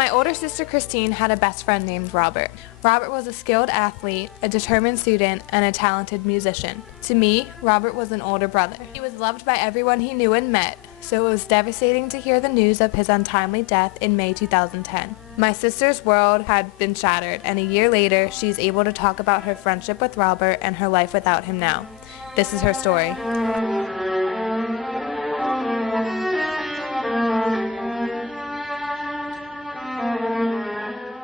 My older sister Christine had a best friend named Robert. Robert was a skilled athlete, a determined student, and a talented musician. To me, Robert was an older brother. He was loved by everyone he knew and met, so it was devastating to hear the news of his untimely death in May 2010. My sister's world had been shattered, and a year later, she's able to talk about her friendship with Robert and her life without him now. This is her story.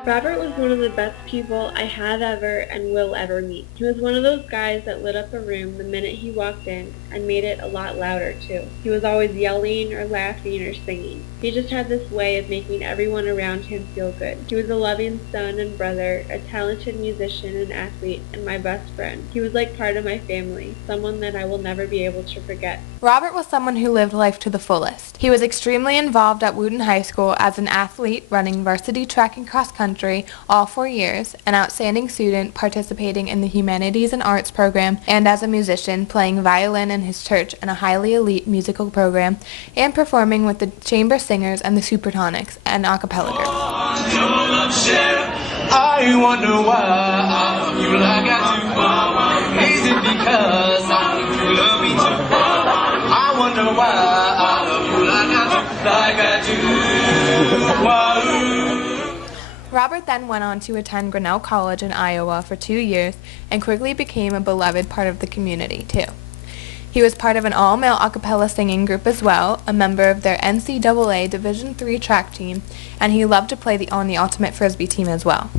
Robert was one of the best people I have ever and will ever meet. He was one of those guys that lit up a room the minute he walked in and made it a lot louder too. He was always yelling or laughing or singing. He just had this way of making everyone around him feel good. He was a loving son and brother, a talented musician and athlete, and my best friend. He was like part of my family, someone that I will never be able to forget. Robert was someone who lived life to the fullest. He was extremely involved at Wooten High School as an athlete running varsity track and cross country all 4 years, an outstanding student participating in the Humanities and Arts program, and as a musician playing violin in his church in a highly elite musical program, and performing with the chamber singers and the Supertonics, an a cappella group. I wonder why you like I do. Is it because you love me too? I wonder why you like I do. Why? Robert then went on to attend Grinnell College in Iowa for 2 years and quickly became a beloved part of the community, too. He was part of an all-male a cappella singing group as well, a member of their NCAA Division III track team, and he loved to play on the Ultimate Frisbee team as well.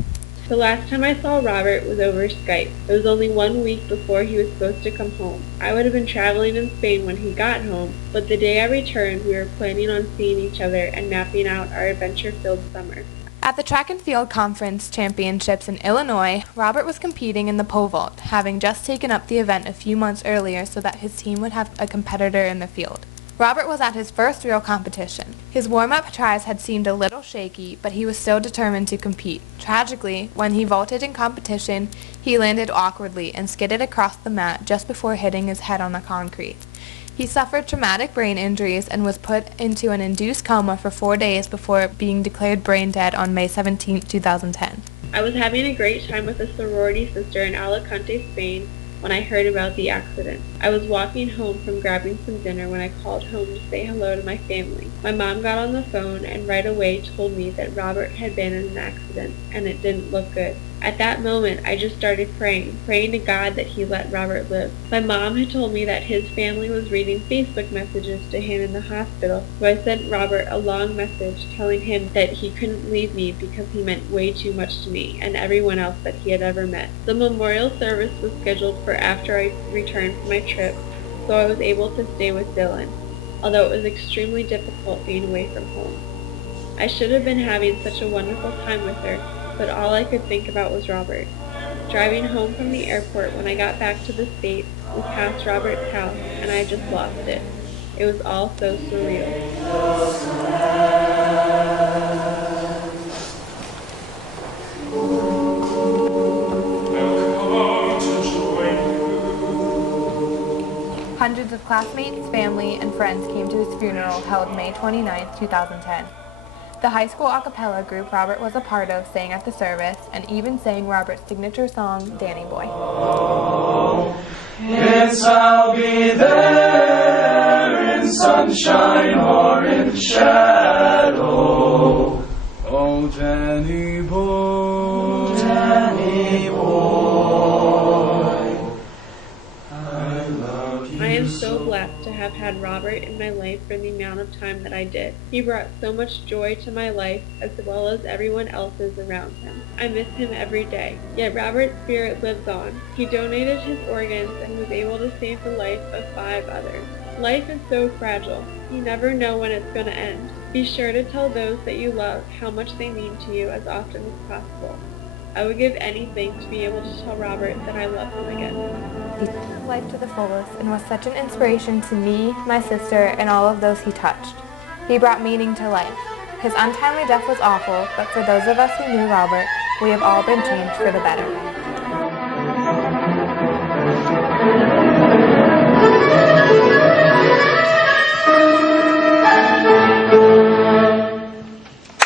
The last time I saw Robert was over Skype. It was only 1 week before he was supposed to come home. I would have been traveling in Spain when he got home, but the day I returned, we were planning on seeing each other and mapping out our adventure-filled summer. At the Track and Field Conference Championships in Illinois, Robert was competing in the pole vault, having just taken up the event a few months earlier so that his team would have a competitor in the field. Robert was at his first real competition. His warm-up tries had seemed a little shaky, but he was still determined to compete. Tragically, when he vaulted in competition, he landed awkwardly and skidded across the mat just before hitting his head on the concrete. He suffered traumatic brain injuries and was put into an induced coma for 4 days before being declared brain dead on May 17, 2010. I was having a great time with a sorority sister in Alicante, Spain, when I heard about the accident. I was walking home from grabbing some dinner when I called home to say hello to my family. My mom got on the phone and right away told me that Robert had been in an accident and it didn't look good. At that moment, I just started praying to God that he let Robert live. My mom had told me that his family was reading Facebook messages to him in the hospital, so I sent Robert a long message telling him that he couldn't leave me because he meant way too much to me and everyone else that he had ever met. The memorial service was scheduled for after I returned from my trip, so I was able to stay with Dylan, although it was extremely difficult being away from home. I should have been having such a wonderful time with her, but all I could think about was Robert. Driving home from the airport when I got back to the States, we passed Robert's house, and I just lost it. It was all so surreal. Hundreds of classmates, family, and friends came to his funeral held May 29, 2010. The high school a cappella group Robert was a part of sang at the service and even sang Robert's signature song, Danny Boy. Yes, I'll be there in sunshine or in shadow. Oh, Danny boy, Danny boy, I love you. I am so blessed to have had Robert in my life for the amount of time that I did. He brought so much joy to my life as well as everyone else's around him. I miss him every day, yet Robert's spirit lives on. He donated his organs and was able to save the life of 5 others. Life is so fragile. You never know when it's going to end. Be sure to tell those that you love how much they mean to you as often as possible. I would give anything to be able to tell Robert that I love him again. He lived life to the fullest and was such an inspiration to me, my sister, and all of those he touched. He brought meaning to life. His untimely death was awful, but for those of us who knew Robert, we have all been changed for the better.